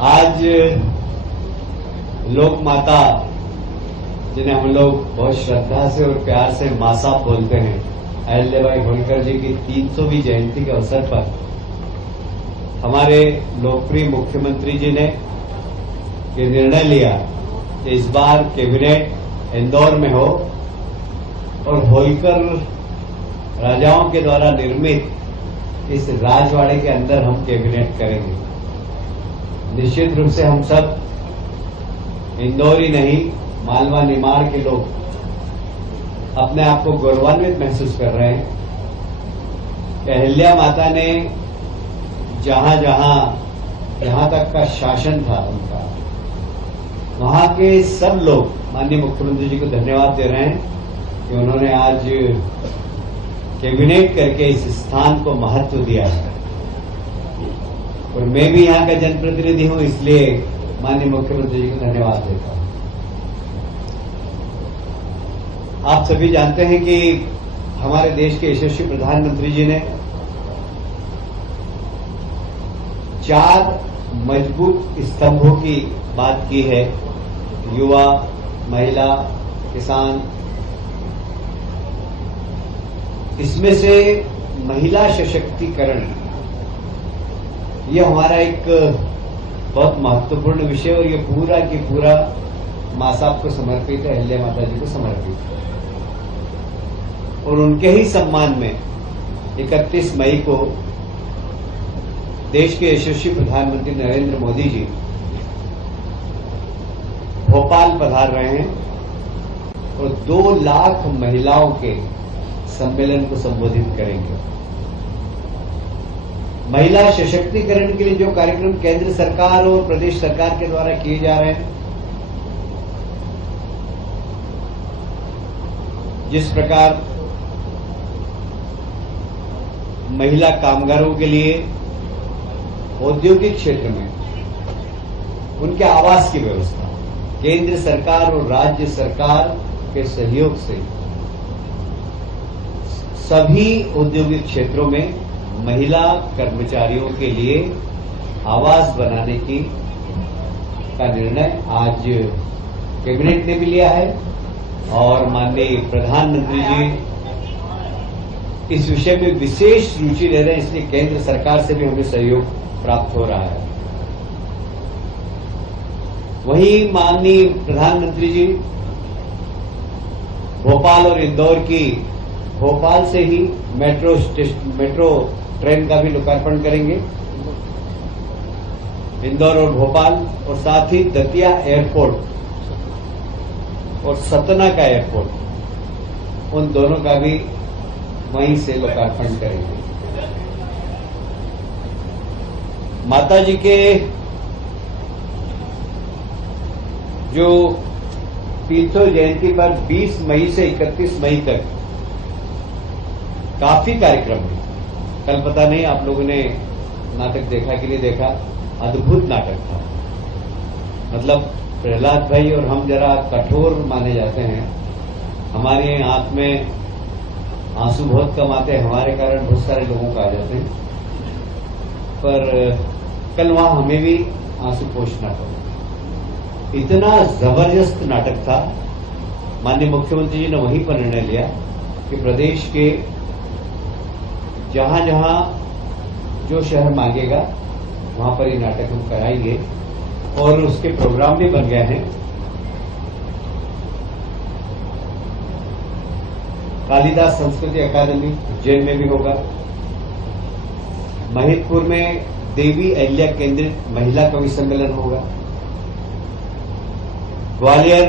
आज लोक माता, जिन्हें हम लोग बहुत श्रद्धा से और प्यार से मां साहब बोलते हैं, अहिल्याबाई होलकर जी की 300वीं जयंती के अवसर पर हमारे लोकप्रिय मुख्यमंत्री जी ने ये निर्णय लिया कि इस बार कैबिनेट इंदौर में हो और होलकर राजाओं के द्वारा निर्मित इस राजवाड़े के अंदर हम कैबिनेट करेंगे। निश्चित रूप से हम सब इंदौर ही नहीं, मालवा निमाड़ के लोग अपने आप को गौरवान्वित महसूस कर रहे हैं कि अहिल्या माता ने जहां तक का शासन था उनका, वहां के सब लोग माननीय मुख्यमंत्री जी को धन्यवाद दे रहे हैं कि उन्होंने आज कैबिनेट करके इस स्थान को महत्व दिया है। और मैं भी यहां का जनप्रतिनिधि हूं, इसलिए माननीय मुख्यमंत्री जी को धन्यवाद देता हूं। आप सभी जानते हैं कि हमारे देश के यशस्वी प्रधानमंत्री जी ने 4 मजबूत स्तंभों की बात की है: युवा, महिला, किसान। इसमें से महिला सशक्तिकरण ये हमारा एक बहुत महत्वपूर्ण विषय, और ये पूरा की पूरा मां साहब को समर्पित है, अहिल्या माता जी को समर्पित है। और उनके ही सम्मान में 31 मई को देश के यशस्वी प्रधानमंत्री नरेंद्र मोदी जी भोपाल पधार रहे हैं और 2 लाख महिलाओं के सम्मेलन को संबोधित करेंगे। महिला सशक्तिकरण के लिए जो कार्यक्रम केंद्र सरकार और प्रदेश सरकार के द्वारा किए जा रहे हैं, जिस प्रकार महिला कामगारों के लिए औद्योगिक क्षेत्र में उनके आवास की व्यवस्था केंद्र सरकार और राज्य सरकार के सहयोग से सभी औद्योगिक क्षेत्रों में महिला कर्मचारियों के लिए आवास बनाने का निर्णय आज कैबिनेट ने भी लिया है। और माननीय प्रधानमंत्री जी इस विषय में विशेष रुचि ले रहे हैं, इसलिए केंद्र सरकार से भी हमें सहयोग प्राप्त हो रहा है। वहीं माननीय प्रधानमंत्री जी भोपाल और इंदौर की, भोपाल से ही मेट्रो ट्रेन का भी लोकार्पण करेंगे, इंदौर और भोपाल, और साथ ही दतिया एयरपोर्ट और सतना का एयरपोर्ट, उन दोनों का भी वहीं से लोकार्पण करेंगे। माता जी के जो 300 जयंती पर 20 मई से 31 मई तक काफी कार्यक्रम है। कल पता नहीं आप लोगों ने नाटक देखा कि नहीं देखा, अद्भुत नाटक था। मतलब प्रहलाद भाई और हम जरा कठोर माने जाते हैं, हमारे आंख में आंसू बहुत कम आते हैं, हमारे कारण बहुत सारे लोगों को आ जाते हैं, पर कल वहां हमें भी आंसू पोंछना पड़ा। इतना जबरदस्त नाटक था। माननीय मुख्यमंत्री जी ने वहीं पर निर्णय लिया कि प्रदेश के जहां जहां जो शहर मांगेगा वहां पर ये नाटक हम कराएंगे, और उसके प्रोग्राम भी बन गए हैं। कालिदास संस्कृति अकादमी उज्जैन में भी होगा, महिदपुर में देवी अहिल्या केंद्रित महिला कवि सम्मेलन होगा, ग्वालियर,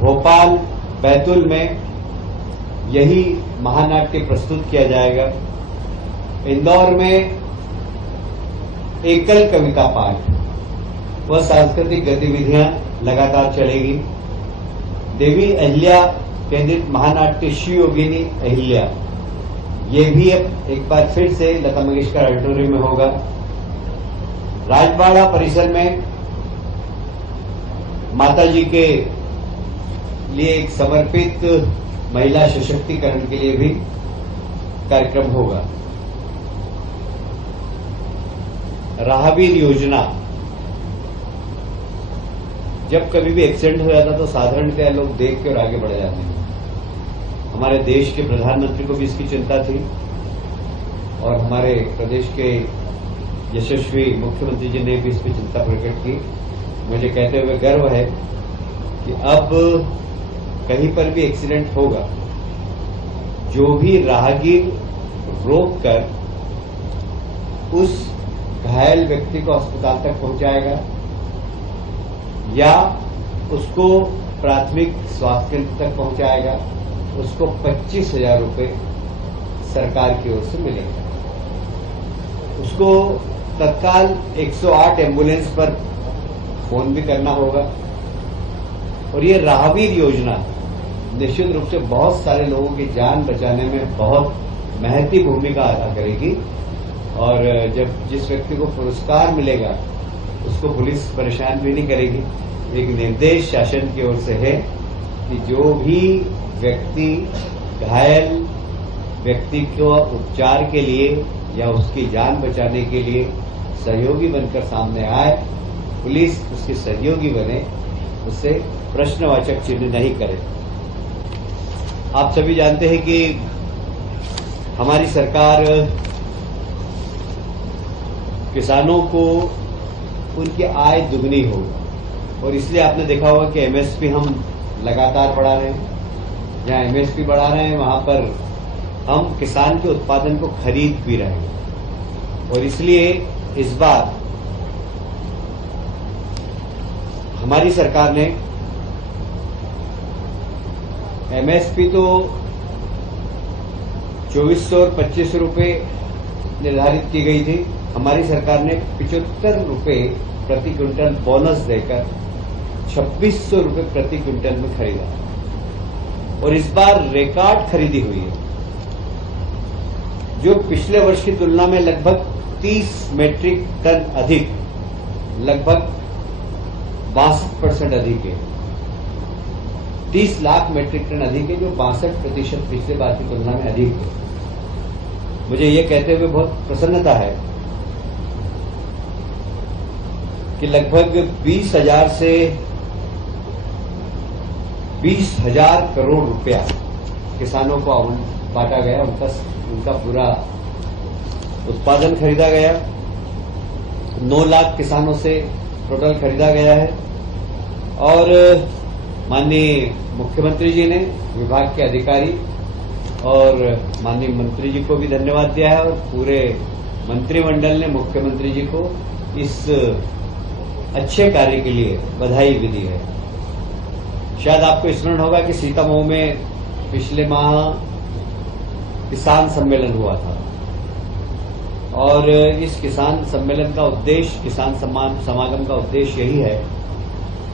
भोपाल, बैतूल में यही महानाट्य प्रस्तुत किया जाएगा, इंदौर में एकल कविता पाठ व सांस्कृतिक गतिविधियां लगातार चलेगी, देवी अहिल्या केंद्रित महानाट्य शिव योगिनी अहिल्या, ये भी अब एक बार फिर से लता मंगेशकर ऑडिटोरियम में होगा, राजवाड़ा परिसर में माता जी के लिए एक समर्पित महिला सशक्तिकरण के लिए भी कार्यक्रम होगा। राहगीर योजना जब कभी भी एक्सीडेंट हो जाता तो साधारणतः लोग देख के और आगे बढ़ जाते हैं। हमारे देश के प्रधानमंत्री को भी इसकी चिंता थी और हमारे प्रदेश के यशस्वी मुख्यमंत्री जी ने भी इस पर चिंता प्रकट की। मुझे कहते हुए गर्व है कि अब कहीं पर भी एक्सीडेंट होगा, जो भी राहगीर रोककर उस घायल व्यक्ति को अस्पताल तक पहुंचाएगा या उसको प्राथमिक स्वास्थ्य केंद्र तक पहुंचाएगा, उसको 25,000 रुपये सरकार की ओर से मिलेगा। उसको तत्काल 108 एम्बुलेंस पर फोन भी करना होगा। और ये राहगीर योजना निश्चित रूप से बहुत सारे लोगों की जान बचाने में बहुत महत्वपूर्ण भूमिका अदा करेगी। और जब जिस व्यक्ति को पुरस्कार मिलेगा उसको पुलिस परेशान भी नहीं करेगी। एक निर्देश शासन की ओर से है कि जो भी व्यक्ति घायल व्यक्ति को उपचार के लिए या उसकी जान बचाने के लिए सहयोगी बनकर सामने आए, पुलिस उसके सहयोगी बने, उससे प्रश्नवाचक चिन्ह नहीं करे। आप सभी जानते हैं कि हमारी सरकार किसानों को उनकी आय दुगनी हो, और इसलिए आपने देखा होगा कि एमएसपी हम लगातार बढ़ा रहे हैं। जहां एमएसपी बढ़ा रहे हैं वहां पर हम किसान के उत्पादन को खरीद भी रहे हैं। और इसलिए इस बार हमारी सरकार ने एमएसपी तो 2400 और 2500 रुपये निर्धारित की गई थी। हमारी सरकार ने 75 रुपये प्रति क्विंटल बोनस देकर 2600 रुपये प्रति क्विंटल में खरीदा। और इस बार रिकॉर्ड खरीदी हुई है, जो पिछले वर्ष की तुलना में लगभग 30 मीट्रिक टन अधिक, लगभग 62% अधिक है। 30 लाख मीट्रिक टन अधिक है, जो 62% पिछले बार की तुलना में अधिक है। मुझे ये कहते हुए बहुत प्रसन्नता है कि लगभग 20,000 से 20,000 करोड़ रुपया किसानों को बांटा गया। उनका पूरा उत्पादन खरीदा गया। 9 लाख किसानों से टोटल खरीदा गया है। और माननीय मुख्यमंत्री जी ने, विभाग के अधिकारी और माननीय मंत्री जी को भी धन्यवाद दिया है, और पूरे मंत्रिमंडल ने मुख्यमंत्री जी को इस अच्छे कार्य के लिए बधाई भी दी है। शायद आपको स्मरण होगा कि सीतामऊ में पिछले माह किसान सम्मेलन हुआ था, और इस किसान सम्मेलन का उद्देश्य, किसान समागम का उद्देश्य यही है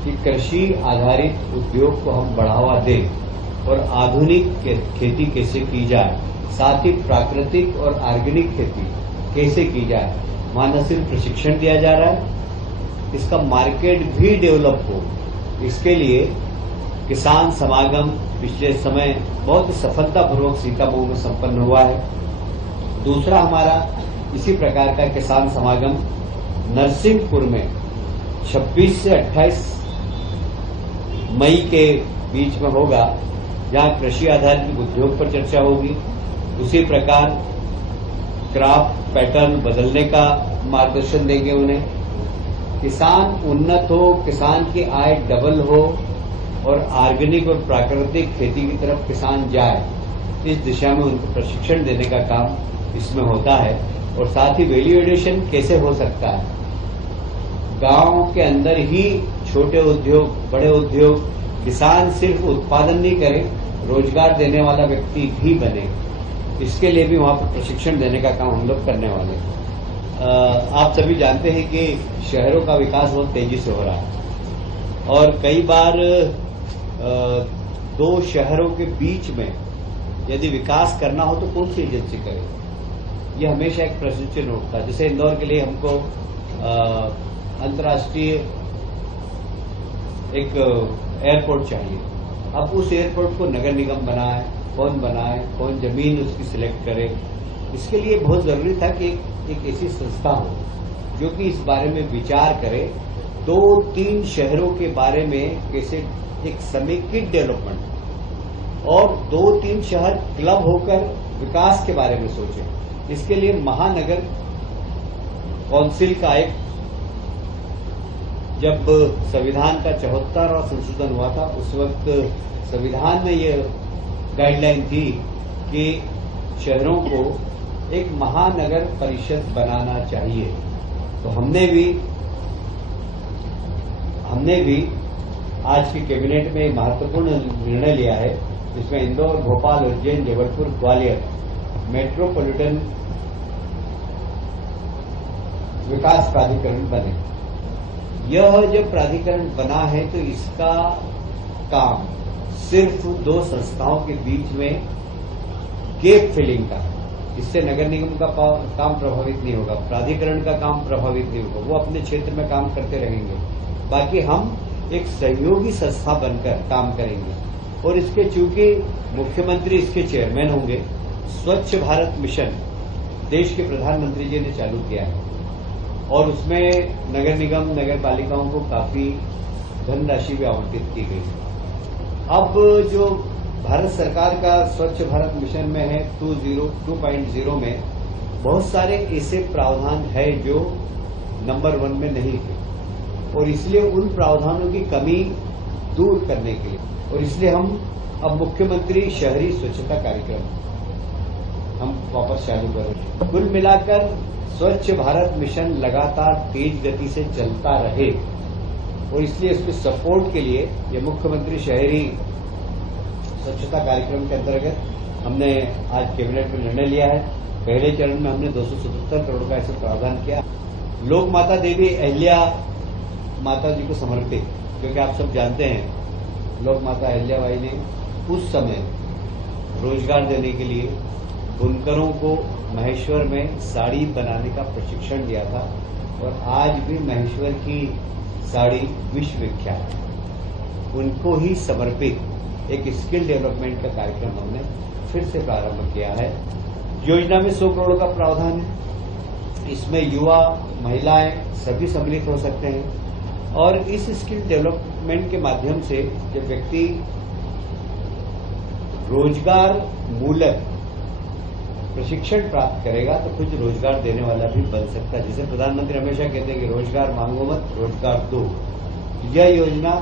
कि कृषि आधारित उद्योग को हम बढ़ावा दें और आधुनिक खेती कैसे की जाए, साथ ही प्राकृतिक और ऑर्गेनिक खेती कैसे की जाए। वहां न सिर्फ प्रशिक्षण दिया जा रहा है, इसका मार्केट भी डेवलप हो, इसके लिए किसान समागम पिछले समय बहुत सफलतापूर्वक सीतामऊ में संपन्न हुआ है। दूसरा हमारा इसी प्रकार का किसान समागम नरसिंहपुर में 26 से 28 मई के बीच में होगा, जहां कृषि आधारित उद्योग पर चर्चा होगी। उसी प्रकार क्रॉप पैटर्न बदलने का मार्गदर्शन देंगे उन्हें। किसान उन्नत हो, किसान की आय डबल हो और ऑर्गेनिक और प्राकृतिक खेती की तरफ किसान जाए, इस दिशा में उनको प्रशिक्षण देने का काम इसमें होता है। और साथ ही वैल्यू एडिशन कैसे हो सकता है, गांव के अंदर ही छोटे उद्योग, बड़े उद्योग, किसान सिर्फ उत्पादन नहीं करे, रोजगार देने वाला व्यक्ति भी बने, इसके लिए भी वहां पर प्रशिक्षण देने का काम हम लोग करने वाले हैं। आप सभी जानते हैं कि शहरों का विकास बहुत तेजी से हो रहा है, और कई बार दो शहरों के बीच में यदि विकास करना हो तो कौन सी एजेंसी करे, ये हमेशा एक प्रश्न चिन्ह उठता है। जैसे इंदौर के लिए हमको अंतर्राष्ट्रीय एक एयरपोर्ट चाहिए। अब उस एयरपोर्ट को नगर निगम बनाए, कौन जमीन उसकी सिलेक्ट करे, इसके लिए बहुत जरूरी था कि एक ऐसी संस्था हो जो कि इस बारे में विचार करे 2-3 शहरों के बारे में कैसे एक समेकित डेवलपमेंट और 2-3 शहर क्लब होकर विकास के बारे में सोचें। इसके लिए महानगर काउंसिल का एक जब संविधान का 74वां संशोधन हुआ था उस वक्त संविधान में ये गाइडलाइन थी कि शहरों को एक महानगर परिषद बनाना चाहिए। तो हमने भी आज की कैबिनेट में महत्वपूर्ण निर्णय लिया है जिसमें इंदौर, भोपाल, उज्जैन, जबलपुर, ग्वालियर मेट्रोपॉलिटन विकास प्राधिकरण बने। यह जब प्राधिकरण बना है तो इसका काम सिर्फ 2 संस्थाओं के बीच में गैप फिलिंग का, इससे नगर निगम का काम प्रभावित नहीं होगा, प्राधिकरण का काम प्रभावित नहीं होगा, वो अपने क्षेत्र में काम करते रहेंगे। बाकी हम एक सहयोगी संस्था बनकर काम करेंगे और इसके चूंकि मुख्यमंत्री इसके चेयरमैन होंगे, स्वच्छ भारत मिशन देश के प्रधानमंत्री जी ने चालू किया है और उसमें नगर निगम, नगर पालिकाओं को काफी धनराशि भी आवंटित की गई है। अब जो भारत सरकार का स्वच्छ भारत मिशन में है 2.0 में बहुत सारे ऐसे प्रावधान है जो नंबर 1 में नहीं थे और इसलिए उन प्रावधानों की कमी दूर करने के लिए और इसलिए हम अब मुख्यमंत्री शहरी स्वच्छता कार्यक्रम हम वापस चालू कर रहे हैं। कुल मिलाकर स्वच्छ भारत मिशन लगातार तेज गति से चलता रहे और इसलिए इसके सपोर्ट के लिए ये मुख्यमंत्री शहरी स्वच्छता कार्यक्रम के अंतर्गत हमने आज कैबिनेट में निर्णय लिया है। पहले चरण में हमने 277 करोड़ का ऐसा प्रावधान किया लोक माता देवी अहिल्या माता जी को समर्पित, क्योंकि आप सब जानते हैं लोक माता अहिल्याबाई ने उस समय रोजगार देने के लिए बुनकरों को महेश्वर में साड़ी बनाने का प्रशिक्षण दिया था और आज भी महेश्वर की साड़ी विश्व विख्यात है। उनको ही समर्पित एक स्किल डेवलपमेंट का कार्यक्रम हमने फिर से प्रारंभ किया है। योजना में 100 करोड़ का प्रावधान है, इसमें युवा, महिलाएं सभी सम्मिलित हो सकते हैं और इस स्किल डेवलपमेंट के माध्यम से जब व्यक्ति रोजगार मूलक प्रशिक्षण प्राप्त करेगा तो कुछ रोजगार देने वाला भी बन सकता है। जैसे प्रधानमंत्री हमेशा कहते हैं कि रोजगार मांगो मत, रोजगार दो। यह योजना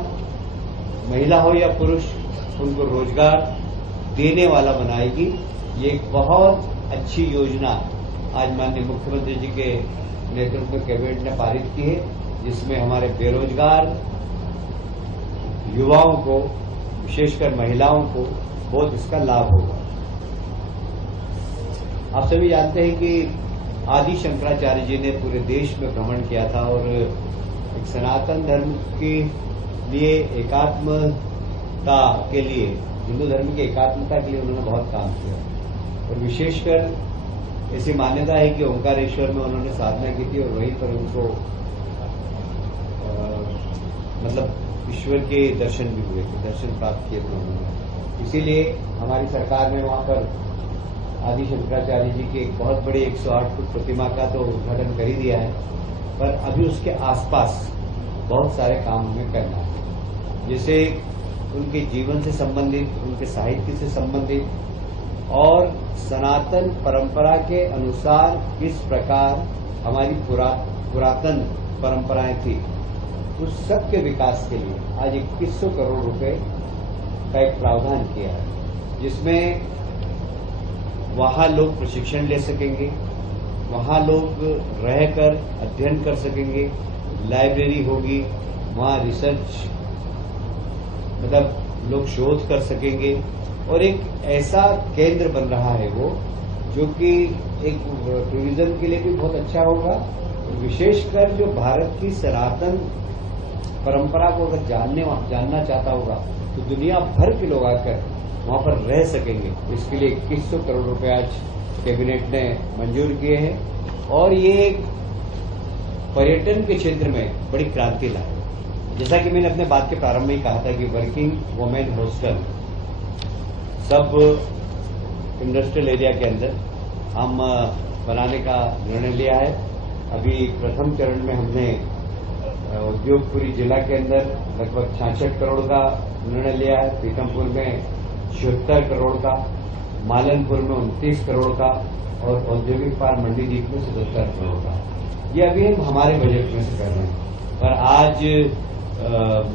महिला हो या पुरुष उनको रोजगार देने वाला बनाएगी। ये एक बहुत अच्छी योजना आज माननीय मुख्यमंत्री जी के नेतृत्व में कैबिनेट ने पारित की है, जिसमें हमारे बेरोजगार युवाओं को, विशेषकर महिलाओं को बहुत इसका लाभ होगा। आप सभी जानते हैं कि आदि शंकराचार्य जी ने पूरे देश में भ्रमण किया था और एक सनातन धर्म के लिए एकात्मता के लिए, हिंदू धर्म की एकात्मता के लिए उन्होंने बहुत काम किया और विशेषकर ऐसी मान्यता है कि ओंकारेश्वर में उन्होंने साधना की थी और वहीं पर उनको मतलब ईश्वर के दर्शन भी हुए थे, दर्शन प्राप्त किए थे उन्होंने। इसीलिए हमारी सरकार ने वहां पर आदि शंकराचार्य जी की एक बहुत बड़ी 108 फुट प्रतिमा का तो उद्घाटन कर ही दिया है, पर अभी उसके आसपास बहुत सारे काम हमें करना है, जैसे उनके जीवन से संबंधित, उनके साहित्य से संबंधित और सनातन परंपरा के अनुसार किस प्रकार हमारी पुरातन परंपराएं थी, उस सब के विकास के लिए आज 2100 करोड़ रुपए का एक प्रावधान किया है, जिसमें वहां लोग प्रशिक्षण ले सकेंगे, वहां लोग रहकर अध्ययन कर सकेंगे, लाइब्रेरी होगी, वहां रिसर्च मतलब लोग शोध कर सकेंगे और एक ऐसा केंद्र बन रहा है वो जो कि एक टूरिज्म के लिए भी बहुत अच्छा होगा और विशेषकर जो भारत की सनातन परंपरा को अगर जानना चाहता होगा तो दुनिया भर के लोग आकर वहां पर रह सकेंगे। इसके लिए 2100 करोड़ रुपए आज कैबिनेट ने मंजूर किए हैं और ये एक पर्यटन के क्षेत्र में बड़ी क्रांति लाए। जैसा कि मैंने अपने बात के प्रारंभ में ही कहा था कि वर्किंग वुमेन हॉस्टल सब इंडस्ट्रियल एरिया के अंदर हम बनाने का निर्णय लिया है। अभी प्रथम चरण में हमने उद्योगपुरी जिला के अंदर लगभग 66 करोड़ का निर्णय लिया है, पीथमपुर में 76 करोड़ का, मालनपुर में 29 करोड़ का और औद्योगिक पार्क मंडीदीप में 77 करोड़ का। ये अभी हम हमारे बजट में से कर रहे हैं। पर आज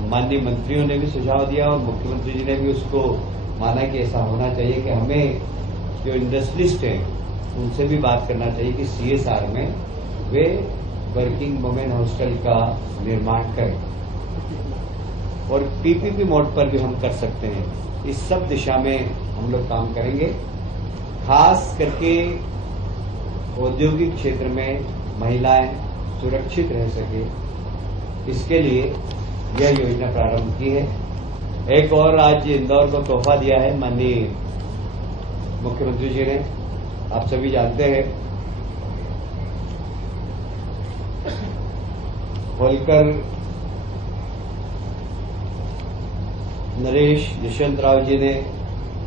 माननीय मंत्रियों ने भी सुझाव दिया और मुख्यमंत्री जी ने भी उसको माना कि ऐसा होना चाहिए कि हमें जो इंडस्ट्रियलिस्ट हैं उनसे भी बात करना चाहिए कि सीएसआर में वे वर्किंग वुमेन हॉस्टल का निर्माण करें और पीपीपी मोड पर भी हम कर सकते हैं। इस सब दिशा में हम लोग काम करेंगे। खास करके औद्योगिक क्षेत्र में महिलाएं सुरक्षित रह सके, इसके लिए यह योजना प्रारंभ की है। एक और आज इंदौर को तोहफा दिया है माननीय मुख्यमंत्री जी ने। आप सभी जानते हैं होलकर नरेश यशवंत राव जी ने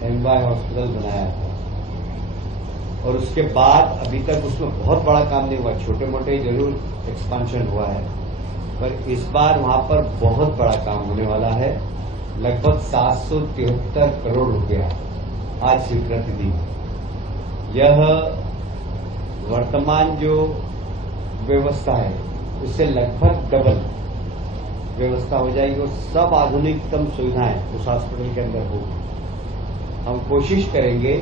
एमवाई हॉस्पिटल बनाया था और उसके बाद अभी तक उसमें बहुत बड़ा काम नहीं हुआ, छोटे मोटे जरूर एक्सपांशन हुआ है, पर इस बार वहां पर बहुत बड़ा काम होने वाला है। लगभग 773 करोड़ रुपया आज स्वीकृति दी। यह वर्तमान जो व्यवस्था है उससे लगभग डबल व्यवस्था हो जाएगी और सब आधुनिकतम सुविधाएं उस हॉस्पिटल के अंदर होगी। हम कोशिश करेंगे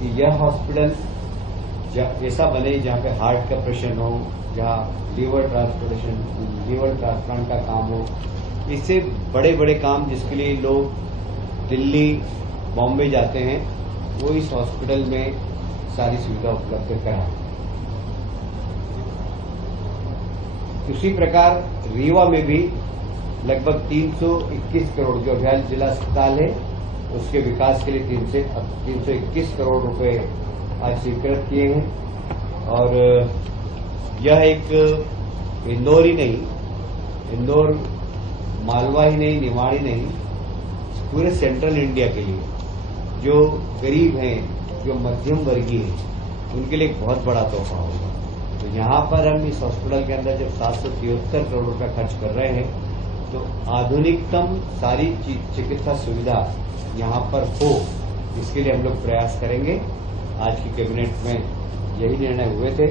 कि यह हॉस्पिटल ऐसा बने जहां पे हार्ट का ऑपरेशन हो, जहां लीवर ट्रांसप्लांट का काम हो। इससे बड़े बड़े काम जिसके लिए लोग दिल्ली बॉम्बे जाते हैं वो इस हॉस्पिटल में सारी सुविधा उपलब्ध कराएं। उसी प्रकार रीवा में भी लगभग 321 करोड़ जो अभियान जिला अस्पताल है उसके विकास के लिए 321 करोड़ रुपए आज स्वीकृत किए हैं। और यह एक इंदौर ही नहीं, इंदौर मालवा ही नहीं, निवाड़ी नहीं, पूरे सेंट्रल इंडिया के लिए जो गरीब हैं, जो मध्यम वर्गीय हैं, उनके लिए एक बहुत बड़ा तोहफा होगा। तो यहाँ पर हम इस हॉस्पिटल के अंदर जब 773 करोड़ रुपया खर्च कर रहे हैं तो आधुनिकतम सारी चिकित्सा सुविधा यहाँ पर हो, इसके लिए हम लोग प्रयास करेंगे। आज की कैबिनेट में यही निर्णय हुए थे।